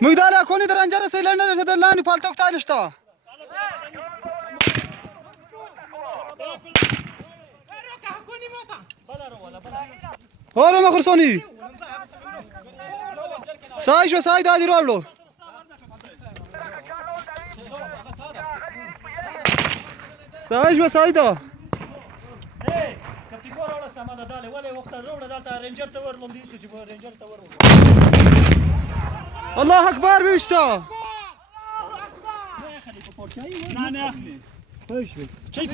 مقدار كوني در انجر سیلندر زدن لانی پالتوک تانشتا هورو ما خرسوني ساي شو ساي دادي رولو ساي شو ساي دا كابتيكورا ولا سامانا دالي ولا وقت الرولا دالتا رينجر تور لونديسو جيبو رينجر تور الله اكبر بيشتا نه نه اخلي ايش بك شايف